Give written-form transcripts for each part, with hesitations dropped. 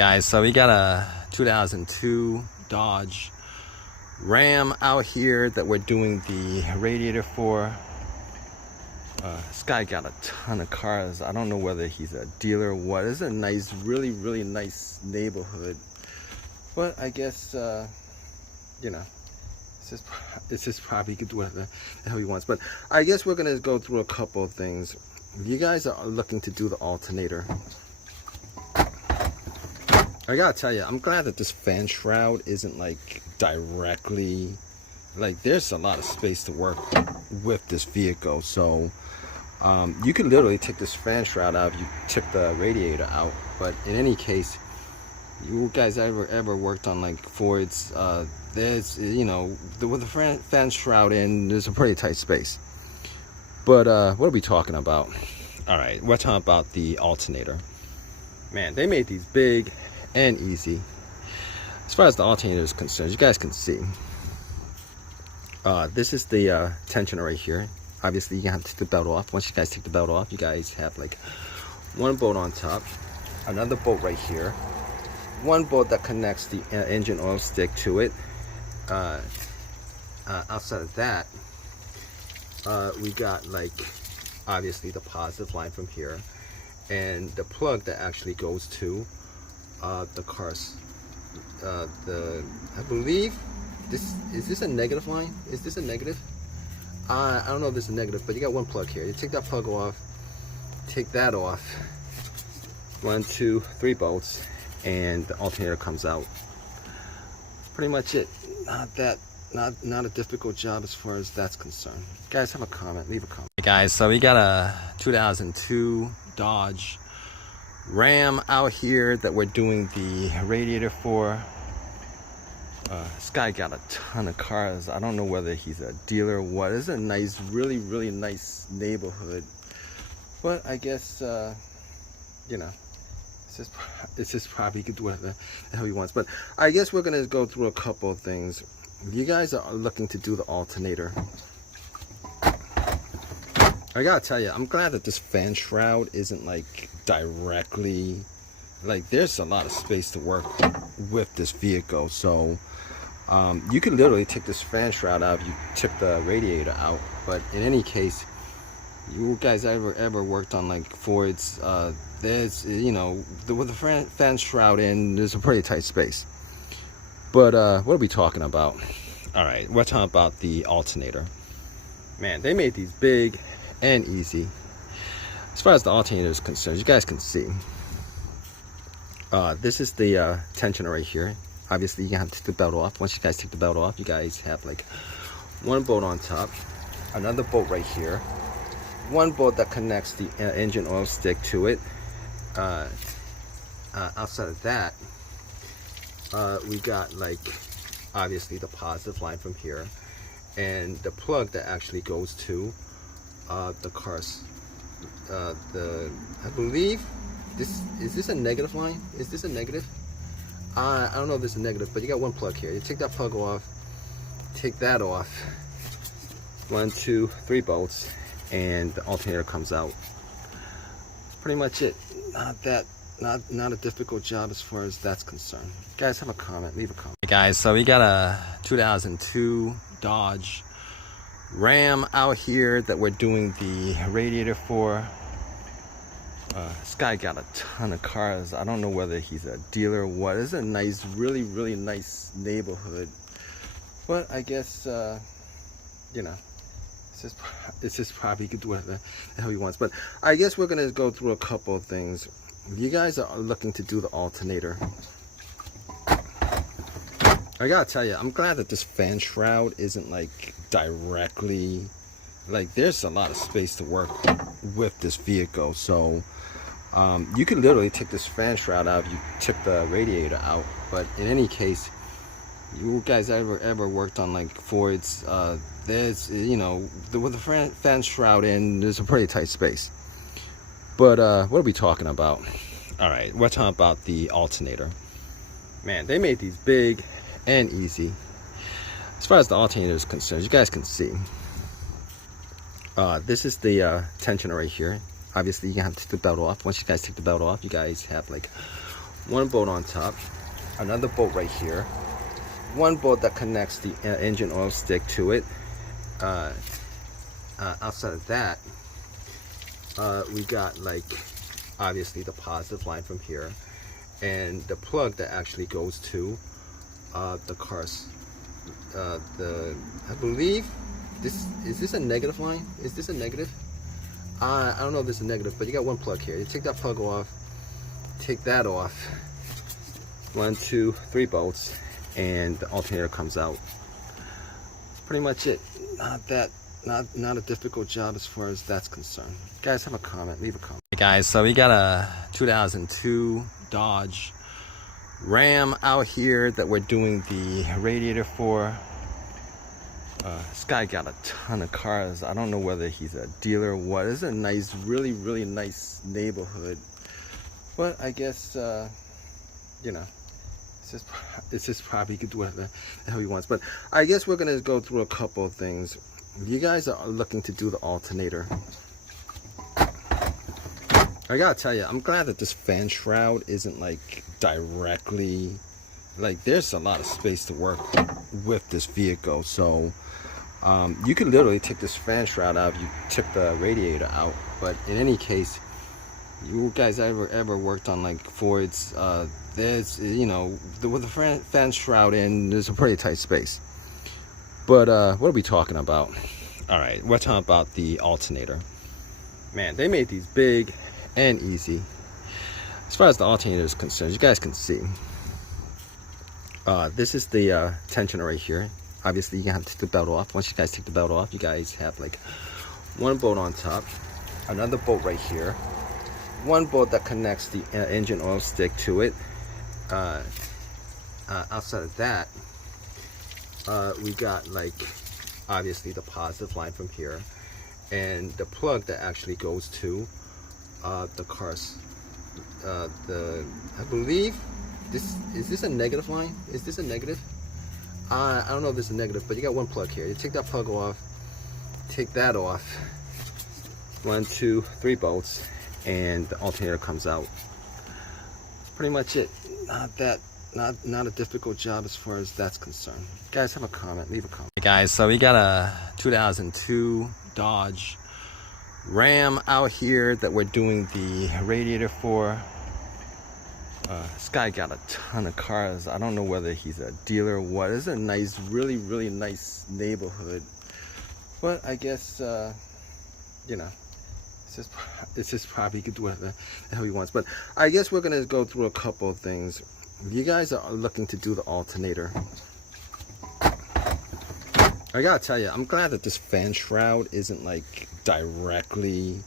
Guys, so we got a 2002 Dodge Ram out here that we're doing the radiator for. This guy got a ton of cars. I don't know whether he's a dealer or what. It's a nice, really nice neighborhood, but I guess you know, it's just probably could do whatever the hell he wants. But I guess we're gonna go through a couple of things. If you guys are looking to do the alternator, I gotta tell you, I'm glad that this fan shroud isn't like directly, like there's a lot of space to work with this vehicle. So you could literally take this fan shroud out if you took the radiator out. But in any case, you guys ever worked on like Fords, there's, you know, with the fan shroud in, there's a pretty tight space. But what are we talking about? All right, we're talking about the alternator. Man, they made these big and easy. As far as the alternator is concerned, you guys can see this is the tensioner right here. Obviously you have to take the belt off. Once you guys take the belt off, you guys have like one bolt on top, another bolt right here, one bolt that connects the engine oil stick to it. Outside of that, we got like obviously the positive line from here, and the plug that actually goes to the car's I believe this a negative line? Is this a negative? I don't know if this is a negative, but you got one plug here. You take that plug off, take that off, 1, 2, 3 bolts, and the alternator comes out. That's pretty much it. Not a difficult job as far as that's concerned. Guys, have a comment, leave a comment. Hey guys, so we got a 2002 Dodge Ram out here that we're doing the radiator for. This guy got a ton of cars. I don't know whether he's a dealer or what. It's a nice, really nice neighborhood, but I guess you know, it's just probably could do whatever the hell he wants. But I guess we're gonna go through a couple of things. If you guys are looking to do the alternator, I gotta tell you, I'm glad that this fan shroud isn't like directly, like there's a lot of space to work with this vehicle. So you could literally take this fan shroud out if you took the radiator out. But in any case, you guys ever worked on like Fords, there's, you know, with the fan shroud in, there's a pretty tight space. But what are we talking about? All right, we're talking about the alternator. Man, they made these big and easy. As far as the alternator is concerned, you guys can see this is the tensioner right here. Obviously you have to take the belt off. Once you guys take the belt off, you guys have like one bolt on top, another bolt right here, one bolt that connects the engine oil stick to it. Outside of that, we got like obviously the positive line from here, and the plug that actually goes to the car's I believe this a negative line? Is this a negative? I don't know if this is a negative, but you got one plug here. You take that plug off, take that off, 1, 2, 3 bolts, and the alternator comes out. That's pretty much it. Not a difficult job as far as that's concerned. Guys, have a comment, leave a comment. Hey guys, so we got a 2002 Dodge Ram out here that we're doing the radiator for. This guy got a ton of cars. I don't know whether he's a dealer or what. It's a nice, really nice neighborhood, but I guess you know, it's just probably could do whatever the hell he wants. But I guess we're gonna go through a couple of things. If you guys are looking to do the alternator, I gotta tell you, I'm glad that this fan shroud isn't like directly, like there's a lot of space to work with this vehicle. So you could literally take this fan shroud out if you took the radiator out. But in any case, you guys ever worked on like Fords, there's, you know, with the fan shroud in, there's a pretty tight space. But what are we talking about? All right, we're talking about the alternator. Man, they made these big and easy. As far as the alternator is concerned, you guys can see this is the tensioner right here. Obviously you have to take the belt off. Once you guys take the belt off, you guys have like one bolt on top, another bolt right here, one bolt that connects the engine oil stick to it. Outside of that, we got like obviously the positive line from here, and the plug that actually goes to the car's I believe this a negative line. Is this a negative? I don't know if this is a negative, but you got one plug here. You take that plug off, take that off, 1, 2, 3 bolts, and the alternator comes out. That's pretty much it. Not a difficult job as far as that's concerned. Guys, have a comment, leave a comment. Hey guys, so we got a 2002 Dodge Ram out here that we're doing the radiator for. This guy got a ton of cars. I don't know whether he's a dealer or what. It's a nice, really nice neighborhood. But I guess, you know, it's just probably could do whatever the hell he wants. But I guess we're gonna go through a couple of things. You guys are looking to do the alternator. I gotta tell you, I'm glad that this fan shroud isn't like directly, like there's a lot of space to work with this vehicle. So you could literally take this fan shroud out if you took the radiator out. But in any case, you guys ever worked on like Fords, there's, you know, with the fan shroud in, there's a pretty tight space. But what are we talking about? All right, we're talking about the alternator. Man, they made these big and easy. As far as the alternator is concerned, you guys can see. This is the tensioner right here. Obviously, you have to take the belt off. Once you guys take the belt off, you guys have like one bolt on top, another bolt right here, one bolt that connects the engine oil stick to it. Outside of that, we got like obviously the positive line from here, and the plug that actually goes to the car's I believe this a negative line. Is this a negative? I don't know if this is a negative, but you got one plug here. You take that plug off, take that off, 1, 2, 3 bolts, and the alternator comes out. That's pretty much it. Not a difficult job as far as that's concerned. Guys, have a comment, leave a comment. Hey guys, so we got a 2002 Dodge Ram out here that we're doing the radiator for. This guy got a ton of cars. I don't know whether he's a dealer or what. It's a nice, really nice neighborhood. But I guess, you know, it's just probably could do whatever the hell he wants. But I guess we're gonna go through a couple of things. You guys are looking to do the alternator. I gotta tell you, I'm glad that this fan shroud isn't like directly,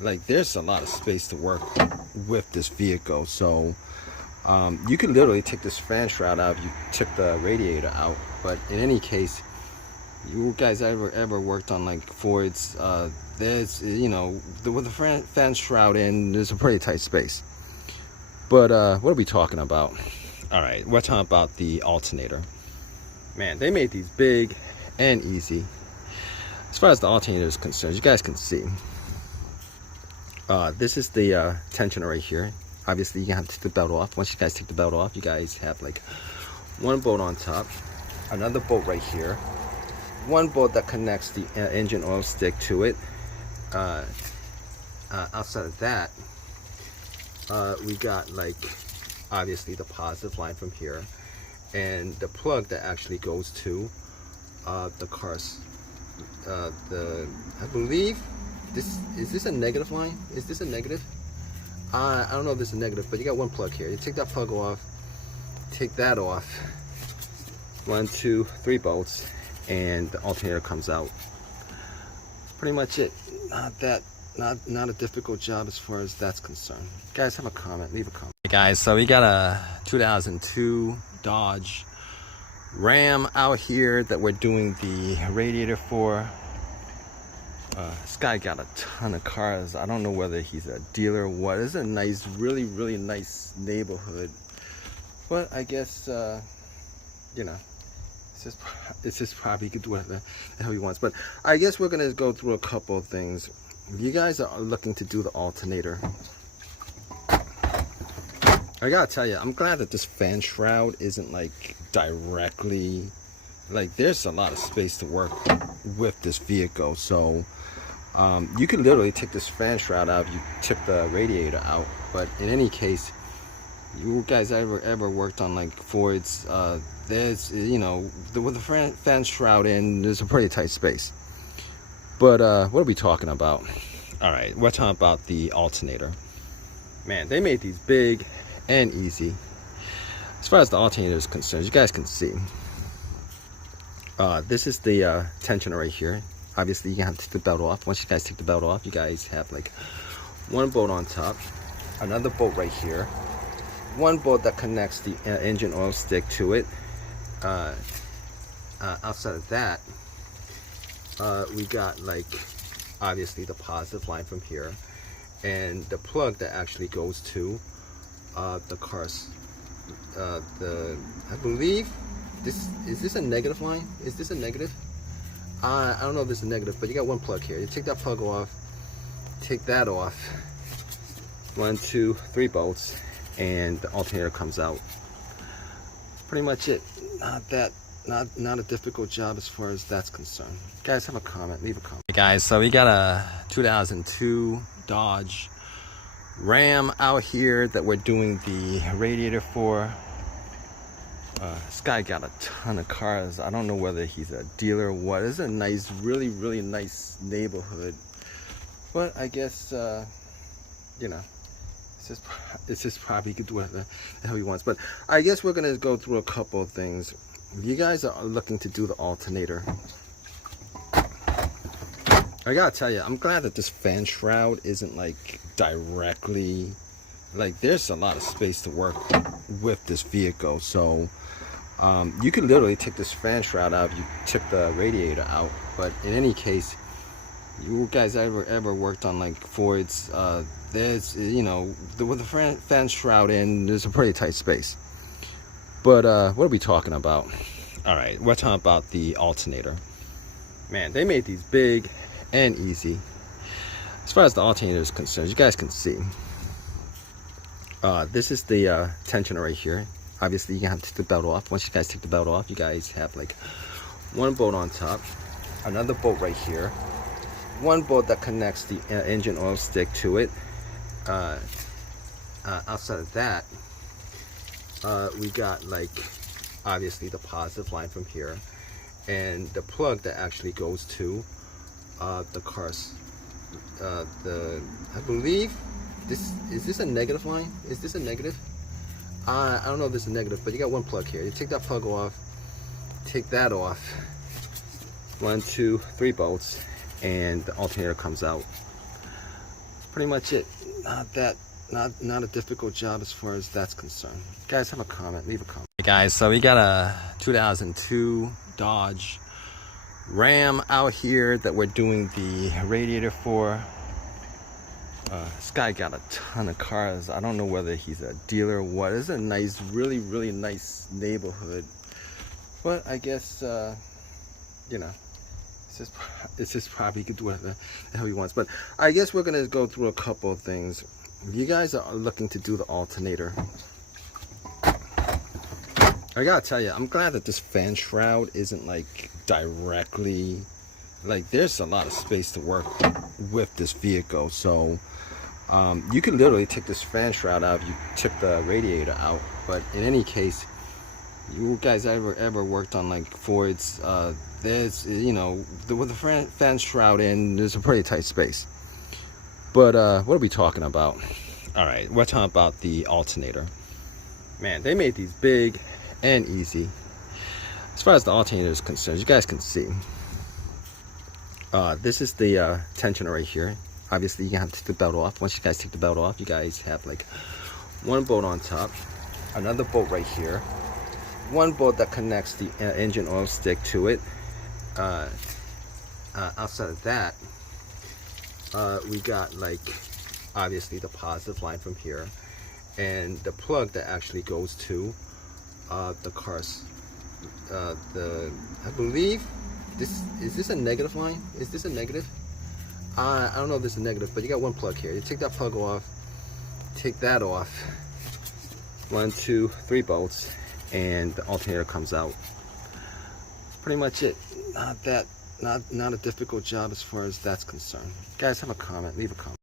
like there's a lot of space to work with this vehicle. So you could literally take this fan shroud out if you took the radiator out. But in any case, you guys ever worked on like Fords, there's, you know, with the fan shroud in, there's a pretty tight space. But what are we talking about? All right, we're talking about the alternator. Man, they made these big and easy. As far as the alternator is concerned, you guys can see. This is the tensioner right here. Obviously, you have to take the belt off. Once you guys take the belt off, you guys have like one bolt on top, another bolt right here, one bolt that connects the engine oil stick to it. Outside of that, we got like obviously the positive line from here, and the plug that actually goes to the car's I believe this a negative line. Is this a negative? I don't know if this is a negative, but you got one plug here. You take that plug off, take that off, 1, 2, 3 bolts, and the alternator comes out. That's pretty much it. Not a difficult job as far as that's concerned. Guys, have a comment, leave a comment. Hey guys, so we got a 2002 Dodge Ram out here that we're doing the radiator for. This guy got a ton of cars. I don't know whether he's a dealer or what. It's a nice, really nice neighborhood. But I guess, you know, it's just probably could do whatever the hell he wants. But I guess we're gonna go through a couple of things. You guys are looking to do the alternator. I gotta tell you, I'm glad that this fan shroud isn't like directly, like there's a lot of space to work with this vehicle. So you could literally take this fan shroud out, you took the radiator out. But in any case, you guys ever worked on like Fords, there's, you know, with the fan shroud in, there's a pretty tight space. But what are we talking about? All right, we're talking about the alternator. Man, they made these big and easy. As far as the alternator is concerned, you guys can see, this is the tensioner right here. Obviously, you have to take the belt off. Once you guys take the belt off, you guys have like one bolt on top, another bolt right here, one bolt that connects the engine oil stick to it. Outside of that, we got like obviously the positive line from here, and the plug that actually goes to the car's I believe this a negative line? Is this a negative? I don't know if this is a negative, but you got one plug here. You take that plug off, take that off, 1, 2, 3 bolts, and the alternator comes out. That's pretty much it. Not a difficult job as far as that's concerned. Guys, have a comment, leave a comment. Hey guys, so we got a 2002 Dodge Ram out here that we're doing the radiator for. This guy got a ton of cars. I don't know whether he's a dealer or what. It's a nice, really nice neighborhood. But I guess, you know, it's just probably could do whatever the hell he wants. But I guess we're gonna go through a couple of things. If you guys are looking to do the alternator, I gotta tell you, I'm glad that this fan shroud isn't like directly, like there's a lot of space to work with this vehicle. So you could literally take this fan shroud out, you took the radiator out. But in any case, you guys ever worked on like Fords, there's, you know, with the fan shroud in, there's a pretty tight space. But what are we talking about? All right, we're talking about the alternator. Man, they made these big and easy. As far as the alternator is concerned, you guys can see, this is the tensioner right here. Obviously, you have to take the belt off. Once you guys take the belt off, you guys have like one bolt on top, another bolt right here, one bolt that connects the engine oil stick to it. Outside of that, we got like obviously the positive line from here, and the plug that actually goes to the car's I believe this a negative line? Is this a negative? I don't know if this is a negative, but you got one plug here. You take that plug off, take that off, 1, 2, 3 bolts, and the alternator comes out. That's pretty much it. Not a difficult job as far as that's concerned. Guys, have a comment, leave a comment. Hey guys, so we got a 2002 Dodge Ram out here that we're doing the radiator for. This guy got a ton of cars. I don't know whether he's a dealer or what. It's a nice, really nice neighborhood. But I guess, you know, it's just probably could do whatever the hell he wants. But I guess we're gonna go through a couple of things. If you guys are looking to do the alternator, I gotta tell you, I'm glad that this fan shroud isn't like directly, like there's a lot of space to work with this vehicle. So you could literally take this fan shroud out, you took the radiator out. But in any case, you guys ever worked on like Fords, there's, you know, with the fan shroud in, there's a pretty tight space. But what are we talking about? All right, we're talking about the alternator. Man, they made these big and easy. As far as the alternator is concerned, you guys can see, this is the tensioner right here. Obviously, you have to take the belt off. Once you guys take the belt off, you guys have like one bolt on top, another bolt right here, one bolt that connects the engine oil stick to it. Outside of that, we got like obviously the positive line from here, and the plug that actually goes to the car's I believe this a negative line? Is this a negative? I don't know if this is a negative, but you got one plug here. You take that plug off, take that off, 1, 2, 3 bolts, and the alternator comes out. That's pretty much it. Not a difficult job as far as that's concerned. Guys, have a comment, leave a comment.